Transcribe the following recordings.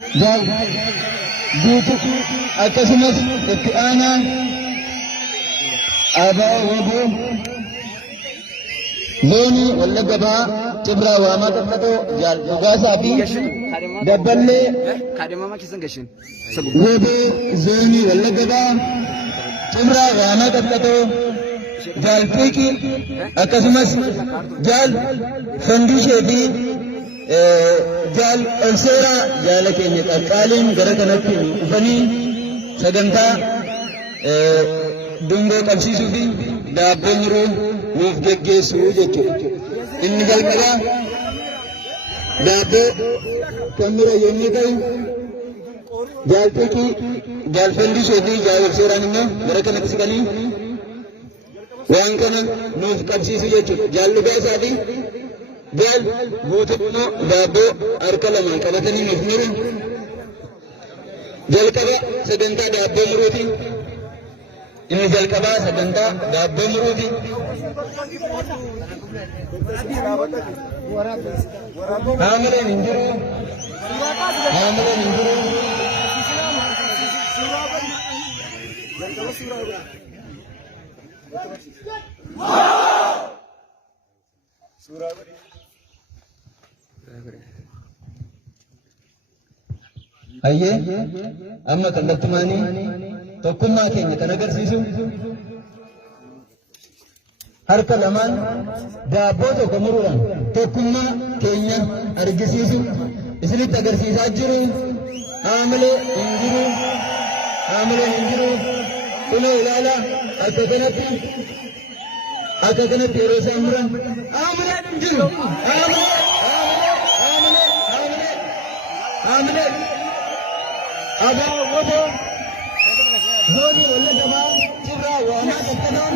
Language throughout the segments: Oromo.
Jaal guutuu akkasumas itti aanaa aadaa waboo zoonii Wallagga Bahaa Cibraa Waamaa Qaxxatoo Jaal Dhugaasaa fi dabballee waboo zoonii Wallagga Bahaa Cibraa Waamaa Qaxxatoo Jaal Fiiqii akkasumas Jaal Fandishee fi Jaal Olseeraa jaala keenya qalqaaliin gara kanatti dhufanii sagantaa dungoo qabsiisuu fi daabboo muruu nuuf geggeessuu jechuudha. Inni jalqabaa daabboo kan mura yommuu ta'u Jaal Fiiqii, Jaal Fandishee fi Jaal Olseeraan immoo gara kanatti siqanii waan kana nuuf qabsiisu jechuudha. Jaal Dhugaasaa fi Jaal guutuu daabboo harka lamaan qabatanii nuuf muru. Jalqaba sagantaa daabboo muruuti. Inni jalqabaa sagantaa daabboo muruuti. Haamileen hin jiru. Haamileen hin jiru. Ayyee amma kallattumaanii tokkummaa keenya kan agarsiisu harka lamaan daabboo tokko muruudhaan tokkummaa keenya argisiisu isinitti agarsiisaa jiru. Haamilee hin jiru. Haamilee hin jiru. Kunoo ilaala akka kanatti yeroo isaan muran haamileen hin jiru. Haamilee Abaa waboo zoonii Wallagga Bahaa Cibraa Waamaa Qaxxatoon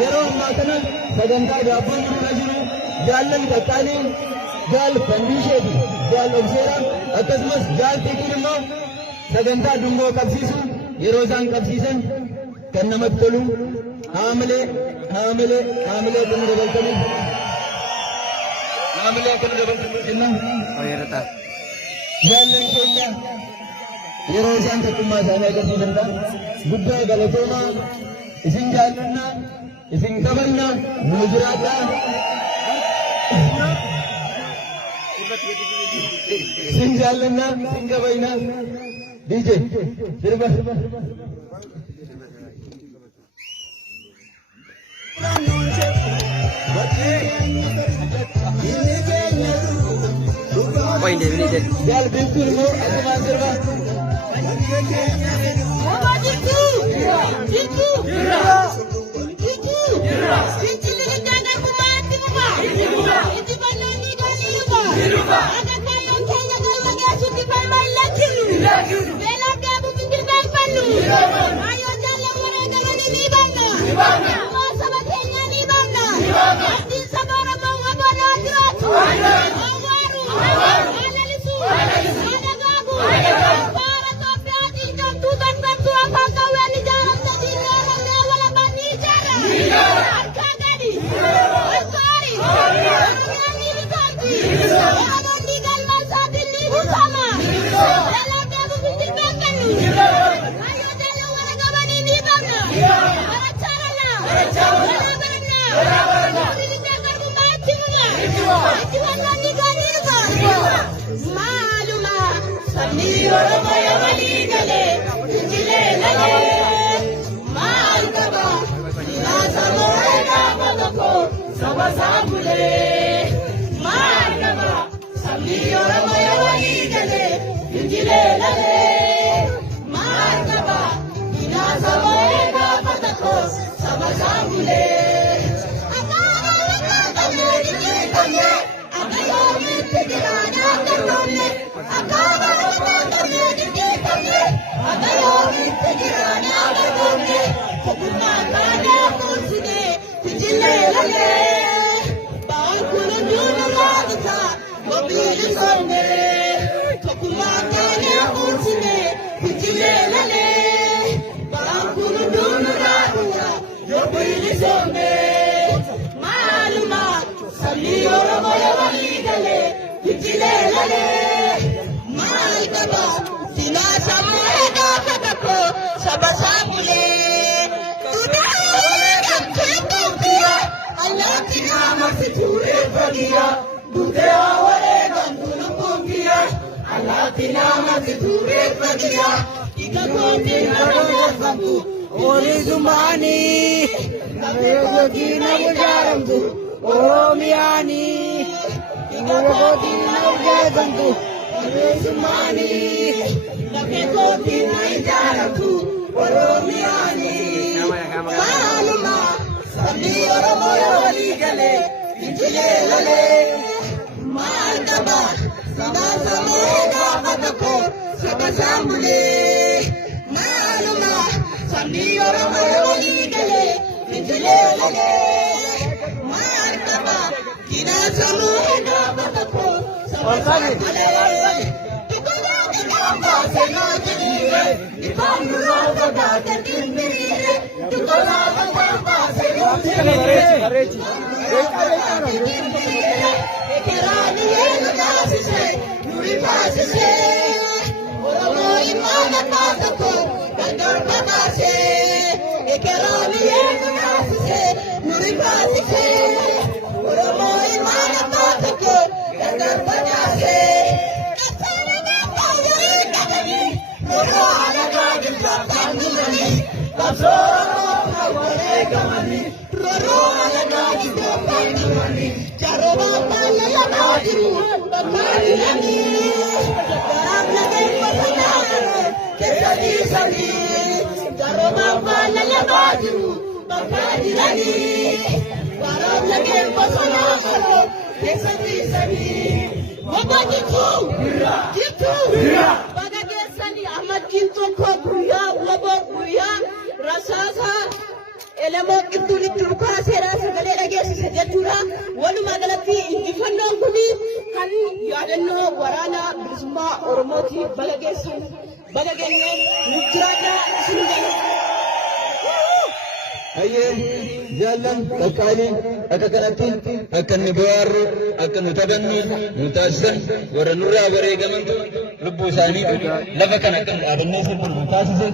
yeroo ammaa kana sagantaa daabboo muruudha jiru. Jaallan Qaqqaalii, Jaal Fandishee fi Jaal Olseeraa akkasumas Jaal Fiiqiin immoo sagantaa dungoo qabsiisu yeroo isaan qabsiisan kan namatti tolu. Haamilee kun dabaltanii jenna. Jaallan keenya yeroo isaan tokkummaa isaanii agarsiisanidha. Guddaa galatoomaa. Isin jaallannaa, isin kabajnaa, nuu jiraadhaa. Isin jaallannaa, isin kabajnaa. DJ sirba. Jaal Biiftuun immoo asumaan sirba. Maluma, Sina samuhe gaafa tokko saba saamulee. Tuutee gamtee tuutiya allaatti nama fituuree fadiya. Tuutee awwalee gamtuu kumbiya allaatti nama fituuree fadiya. Ika kootii nama gaafamu oolii zumaani. Namni kootii nama jaaramtu Oromiyaani. Ika kootii nama jaaramtu Oromiyaani. Namni kootii nama jaaramtu Oromiyaani. Maaluma sabni Oromoo yoo walii galee injilee lolee. Maal qaba sabaa sammuu gaafa tokko saba saamulee. Maaluma sabni Oromoo yoo walii galee injilee lolee. Maal qaba kinaa sammuu gaafa tokko saba saamulee. Elemoo qilxuun itti dhukaa seeraa sagalee dhageessisa jechuudha. Walumaa galatti injifannoon kun kan yaadannoo waraana bilisummaa Oromootiif baga geessan baga geenyee nuuf jiraadhaa isin jedhu. Ayyee jaallan qaqqaalii akka kanatti akka inni bohaarru akka nu taphannuu nu taasisan warra nurraa bareegamantu lubbuu isaanii lafa kana akka nu dhaabannee sirbu nu taasise.